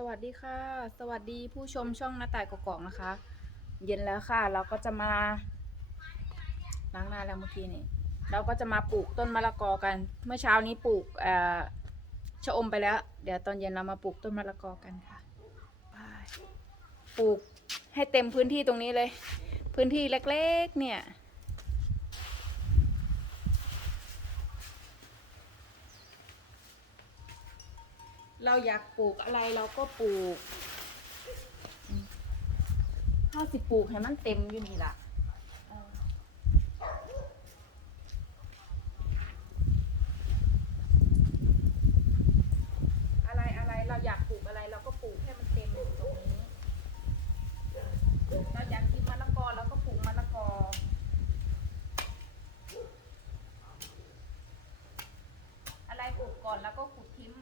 สวัสดีค่ะ สวัสดีผู้ชมช่องหน้าต่ายกอกๆนะคะ เย็นแล้วค่ะ เราก็จะมาล้างหน้าแล้วเมื่อกี้นี่เราก็จะมาปลูกต้นมะละกอกัน เมื่อเช้านี้ปลูกเอ่อชะอมไปแล้ว เดี๋ยวตอนเย็นเรามาปลูกต้นมะละกอกันค่ะปลูกให้เต็มพื้นที่ตรงนี้เลย พื้นที่เล็กๆเนี่ย เราอยากปลูกอะไรเราก็ปลูกห้าสิปลูกให้มันเต็มอยู่นี่ล่ะอะไรอะไรเราอยากปลูกอะไรเราก็ปลูกให้มันเต็มอยู่ตรงนี้เราอยากกินมะละกอเราก็ปลูกมะละกออะไรปลูกก่อนแล้วก็ขุดทิ้ง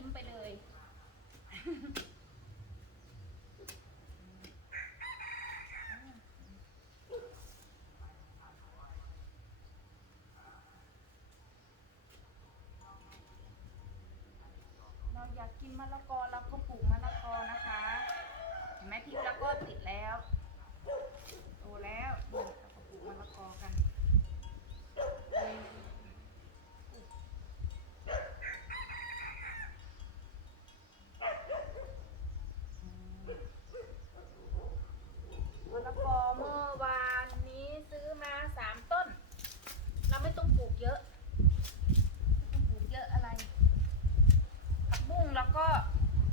ทิ้งไปเลย เราอยากกินมะละกอเราก็ปลูกมะละกอนะคะ เห็นไหมพริกแล้วก็ติดแล้ว โตแล้วเราก็ปลูกมะละกอกันมะละกอเมื่อวานนี้ซื้อมาสามต้น เราไม่ต้องปลูกเยอะไม่ต้องปลูกเยอะอะไร ผักบุ้งแล้วก็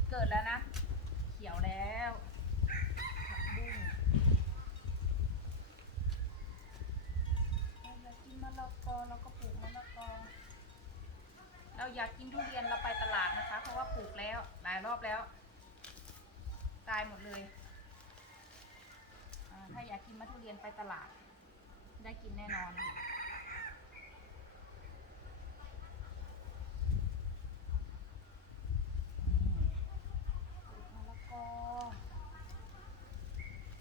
เกิดแล้วนะ เขียวแล้วผักบุ้งเราอยากกินมะ ละกอเราก็ปลูกมะละกอ เราอยากกินทุเรียนเราไปตลาดนะคะ เพราะว่าปลูกแล้วหลายรอบแล้ว ตายหมดเลยถ้าอยากกินมะทุเรียนไปตลาด ได้กินแน่นอนมะละกอ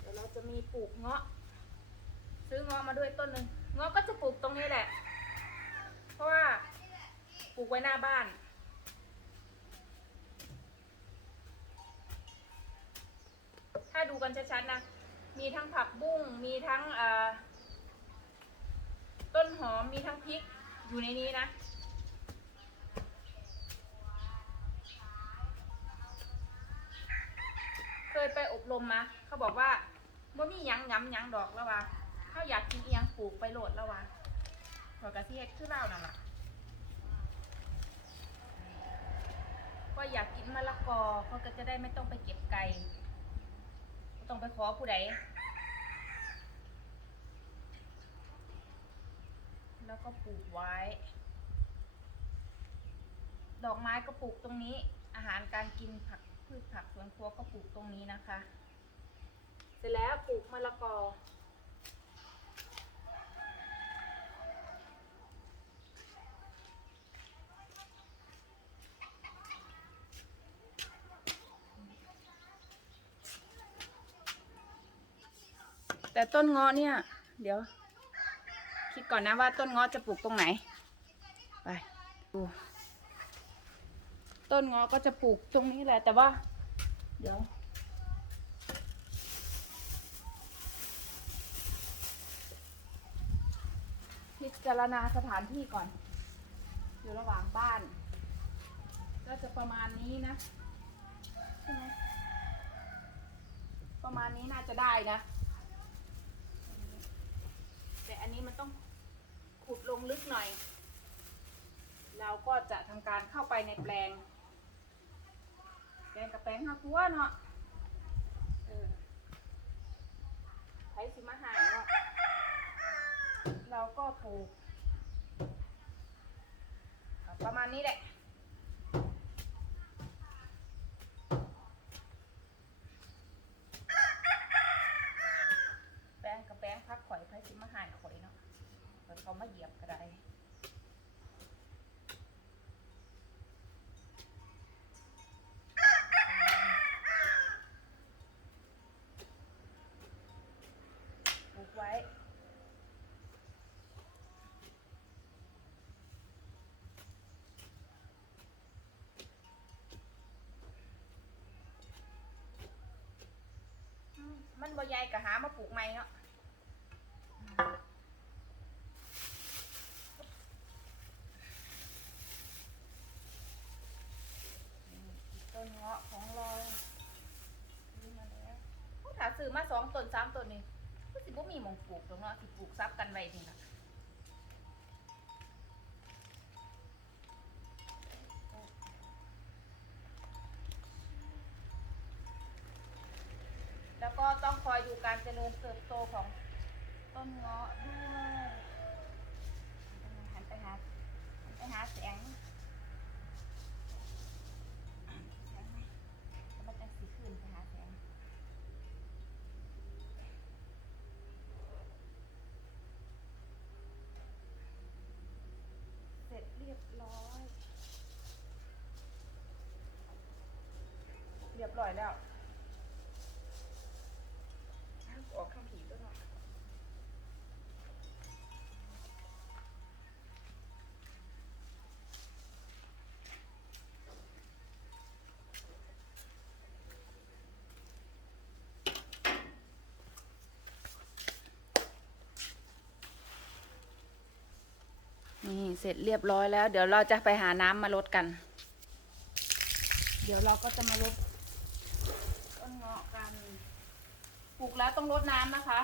เดี๋ยวเราจะมีปลูกเงาะ ซื้อเงาะมาด้วยต้นหนึ่ง เงาะก็จะปลูกตรงนี้แหละ เพราะว่าปลูกไว้หน้าบ้าน ถ้าดูกันชัดๆนะ มีทั้งผักบุ้ง มีทั้งต้นหอม มีทั้งพริกอยู่ในนี้นะเคยไปอบรมมา เขาบอกว่าว่มีหยังย้ำหยังดอกแล้ววะเขาอยากกินเอิหยังปลูกไปโหลดแล้ววะขอกระเทียมชื่อเล่านั่นละก็อยากกินมะละกอเขาก็จะได้ไม่ต้องไปเก็บไก่ไม่ต้องไปขอผู้ใดแล้วก็ปลูกไว้ ดอกไม้ก็ปลูกตรงนี้ อาหารการกินผักพืชผักสวนครัวก็ปลูกตรงนี้นะคะ เสร็จแล้วปลูกมะละกอ แต่ต้นเงาะเนี่ย เดี๋ยว คิดก่อนนะว่าต้นเงาะจะปลูกตรงไหน ไปดูต้นเงาะก็จะปลูกตรงนี้แหละ แต่ว่า เดี๋ยวพิจารณาสถานที่ก่อน อยู่ระหว่างบ้าน ก็จะประมาณนี้นะ ใช่ไหมประมาณนี้น่าจะได้นะ แต่อันนี้มันต้องขุดลงลึกหน่อย เราก็จะทำการเข้าไปในแปลง แปลงกับแปลงห้าตัวเนาะใช้สิมาหายเนาะเราก็ปลูกประมาณนี้แหละ มันบ่ใหญ่ก็หามาปลูกใหม่เนาะต้นเงาะของเราซื้อมาแล้วโอ้ถ้าซื้อมาสองต้นสามต้นนี่ก็สิบ่มีหมองปลูกตรงเนาะสิปลูกซับกันไว้นี่ล่ะ ก็ต้องคอยดูการเจริญเติบโตของต้นเงาะด้วยหันไปหาหันไปหาแสงแสงไหมแล้วมันจะสีขึ้นไปหาแสงเสร็จเรียบร้อย เรียบร้อยแล้ว นี่เสร็จเรียบร้อยแล้ว เดี๋ยวเราจะไปหาน้ำมาลดกัน เดี๋ยวเราก็จะมาลดต้นเงาะกัน ปลูกแล้วต้องรดน้ำนะคะ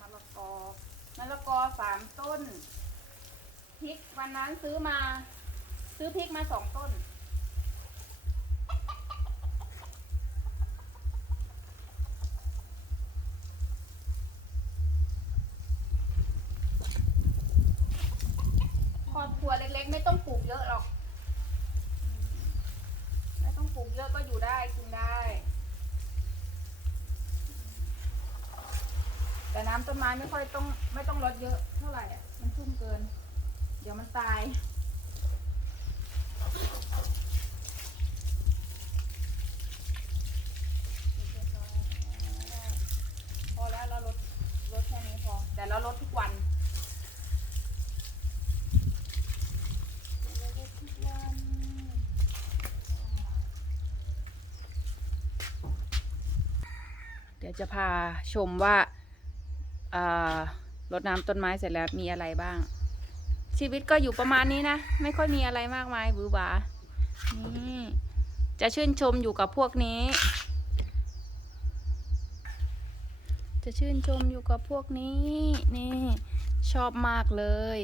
มะละกอ มะละกอสามต้น พริกวันนั้นซื้อมา ซื้อพริกมาสองต้น ครอบครัวเล็กๆ ไม่ต้องปลูกเยอะหรอก ไม่ต้องปลูกเยอะก็อยู่ได้กินได้ แต่น้ำต้นไม้ไม่ค่อยต้อง ไม่ต้องลดเยอะเท่าไหร่อะมันชุ่มเกิน เดี๋ยวมันตายพอแล้วเราลดลดแค่นี้พอ แต่เราลดทุกวันเราลดทุกวัน เดี๋ยวจะพาชมว่ารดน้ำต้นไม้เสร็จแล้วมีอะไรบ้าง ชีวิตก็อยู่ประมาณนี้นะ ไม่ค่อยมีอะไรมากมายบือหวานี่จะชื่นชมอยู่กับพวกนี้ จะชื่นชมอยู่กับพวกนี้ นี่ชอบมากเลย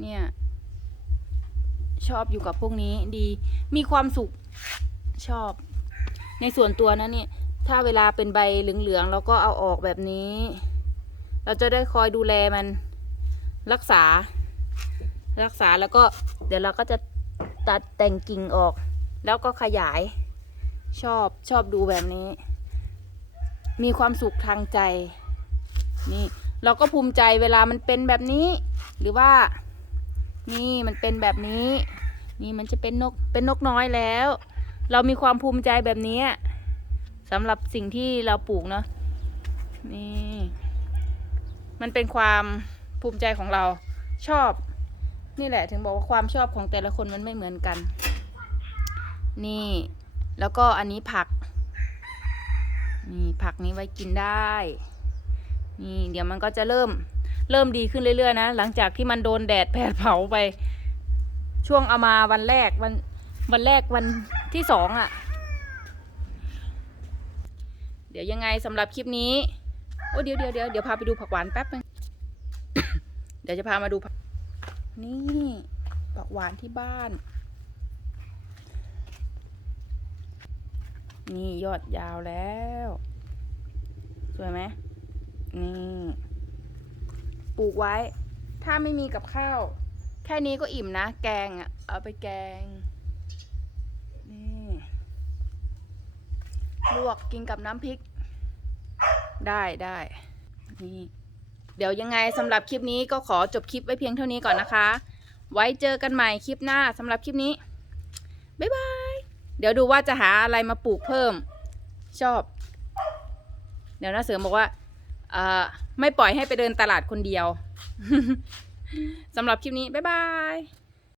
เนี่ย ชอบอยู่กับพวกนี้ดีมีความสุขชอบ ในส่วนตัวนะเนี่ย ถ้าเวลาเป็นใบเหลืองๆเราก็เอาออกแบบนี้ เราจะได้คอยดูแลมันรักษา รักษาแล้วก็เดี๋ยวเราก็จะตัดแต่งกิ่งออก แล้วก็ขยายชอบชอบดูแบบนี้ มีความสุขทางใจ นี่เราก็ภูมิใจเวลามันเป็นแบบนี้ หรือว่านี่มันเป็นแบบนี้ นี่มันจะเป็นนกเป็นนกน้อยแล้ว เรามีความภูมิใจแบบนี้ สำหรับสิ่งที่เราปลูกเนาะนี่ มันเป็นความภูมิใจของเราชอบ นี่แหละถึงบอกว่าความชอบของแต่ละคนมันไม่เหมือนกัน นี่ แล้วก็อันนี้ผัก นี่ผักนี้ไว้กินได้ นี่เดี๋ยวมันก็จะเริ่มเริ่มดีขึ้นเรื่อยๆนะ หลังจากที่มันโดนแดดแผดเผาไป ช่วงเอามาวันแรกวันวันแรกวันที่สองอะ่ะ ดี๋ยวยังไงสำหรับคลิปนี้โอ้เดี๋ยวเดี๋ยวเดี๋ยวเดี๋ยวพาไปดูผักหวานแป๊บนึงเดี๋ยวจะพามาดูผักนี่ผักหวานที่บ้าน นี่ยอดยาวแล้ว สวยไหมนี่ปลูกไว้ ถ้าไม่มีกับข้าว แค่นี้ก็อิ่มนะ แกงอะเอาไปแกง นี่ ลวกกินกับน้ำพริก ได้ได้นี่เดี๋ยวยังไงสำหรับคลิปนี้ก็ขอจบคลิปไว้เพียงเท่านี้ก่อนนะคะ ไว้เจอกันใหม่คลิปหน้าสำหรับคลิปนี้ บ๊ายบาย เดี๋ยวดูว่าจะหาอะไรมาปลูกเพิ่ม ชอบ เดี๋ยวน้าเสริมบอกว่าเออไม่ปล่อยให้ไปเดินตลาดคนเดียวสำหรับคลิปนี้ บ๊ายบาย